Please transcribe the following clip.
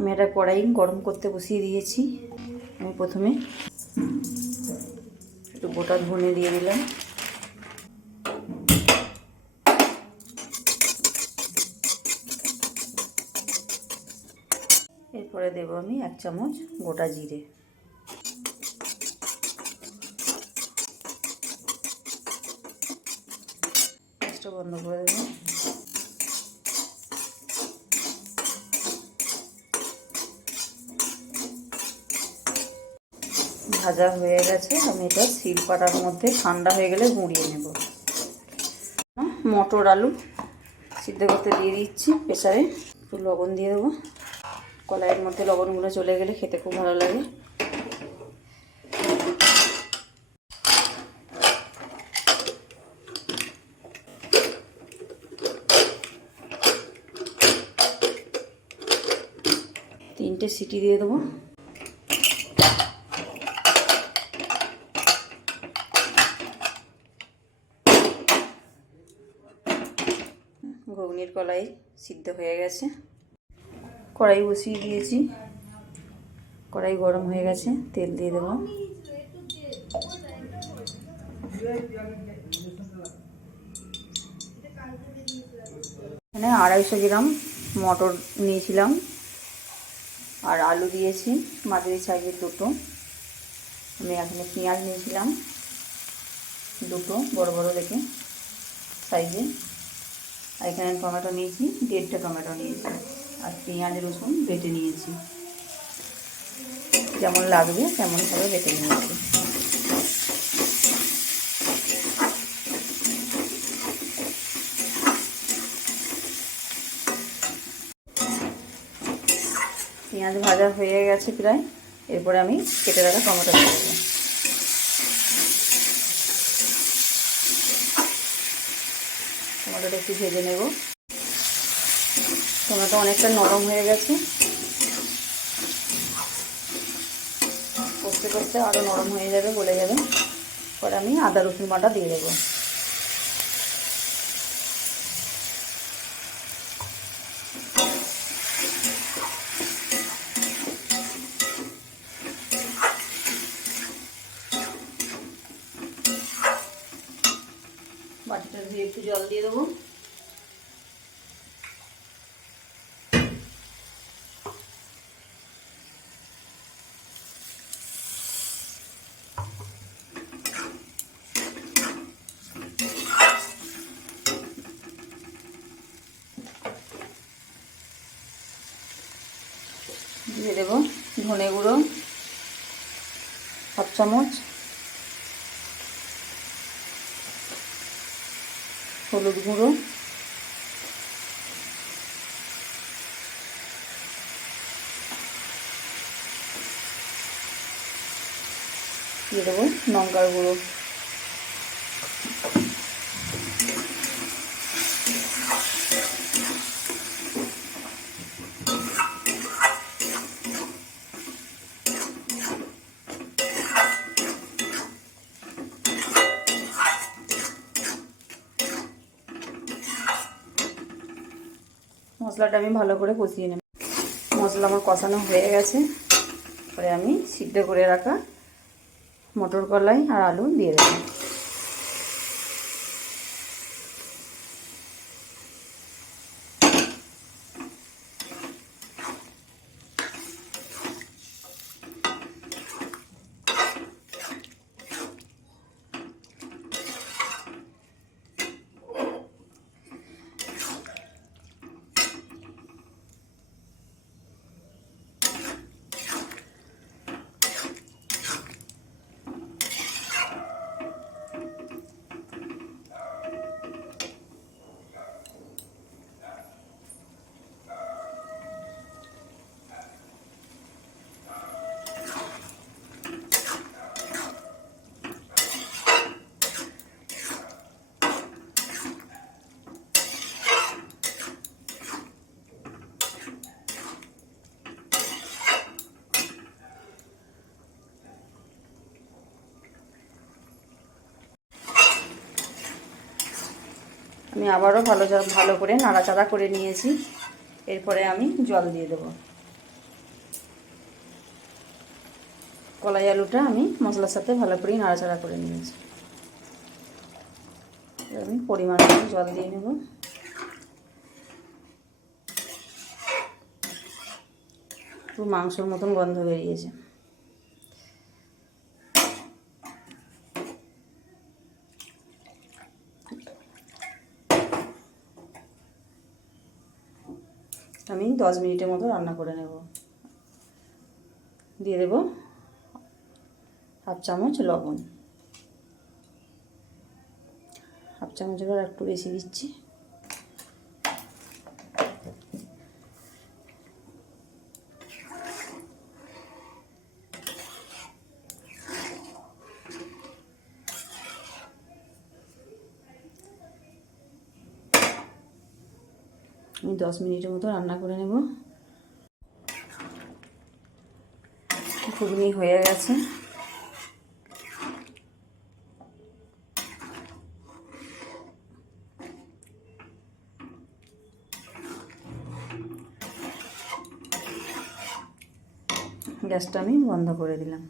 আমি একটা কড়াই গরম করতে বসিয়ে দিয়েছি। আমি প্রথমে একটু গোটা ধনে দিয়ে দিলাম, এরপরে দেবো আমি 1 চামচ গোটা জিরে, গ্যাসটা বন্ধ করে দেবো। ভাজা হয়ে গেছে, আমি এটা শিলপাটার মধ্যে ঠান্ডা হয়ে গেলে গুঁড়িয়ে নেব। মটর আলু সিদ্ধ করতে দিয়ে দিচ্ছি প্রেসারে। একটু লবণ দিয়ে দেবো, কড়াইয়ের মধ্যে লবণগুলো চলে গেলে খেতে খুব ভালো লাগে। তিনটে সিটি দিয়ে দেবো। ঘুগনির কলাই সিদ্ধ হয়ে গেছে। কড়াই বসিয়ে দিয়েছি, কড়াই গরম হয়ে গেছে, তেল দিয়ে দেবো। এখানে 250 গ্রাম মটর নিয়েছিলাম, আর আলু দিয়েছি মাঝারি সাইজের দুটো। আমি এখানে পেঁয়াজ নিয়েছিলাম দুটো বড় বড় দেখে সাইজে, আর এখানে টমেটো নিয়েছি 1.5টা টমেটো নিয়েছি, আর পেঁয়াজ রসুন বেটে নিয়েছি, যেমন লাগবে তেমনভাবে বেটে নিয়েছি। পেঁয়াজ ভাজা হয়ে গেছে প্রায়, এরপরে আমি কেটে রাখা টমেটো দিয়ে দেবো। টমেটোটা একটু ভেজে নেব। টমেটো অনেকটা নরম হয়ে গেছে, কষতে কষতে আরও নরম হয়ে যাবে, গলে যাবে। পরে আমি আদা রসুন বাটা দিয়ে দেবো। বাটিটা ধুয়ে একটু জল দিয়ে দেবো। দিয়ে দেবো ধনে গুঁড়ো 1 চামচ, হলুদ গুঁড়ো, দিয়ে দেবো লঙ্কার গুঁড়ো, মশলাটা আমি ভালো করে কষিয়ে নেব। মশলা আমার কষানো হয়ে গেছে, পরে আমি সিদ্ধ করে রাখা মটর কলাই আর আলু দিয়ে দেবো। আমি আবারও ভালো করে নাড়াচাড়া করে নিয়েছি। এরপরে আমি জল দিয়ে দেবো। কলাই আলুটা আমি মশলার সাথে ভালো করে নাড়াচাড়া করে নিয়েছি। আমি পরিমাণ মতো জল দিয়ে নেব। পুরো মাংসের মতন গন্ধ বেরিয়েছে। আমি 10 মিনিটের মতো রান্না করে নেব। দিয়ে দেব হাফ চামচ লবণ, হাফ চামচের একটু বেশি দিচ্ছি। আমি 10 মিনিটের মতো রান্না করে নেব। ঘুগনি হয়ে গেছে। গ্যাসটা আমি বন্ধ করে দিলাম।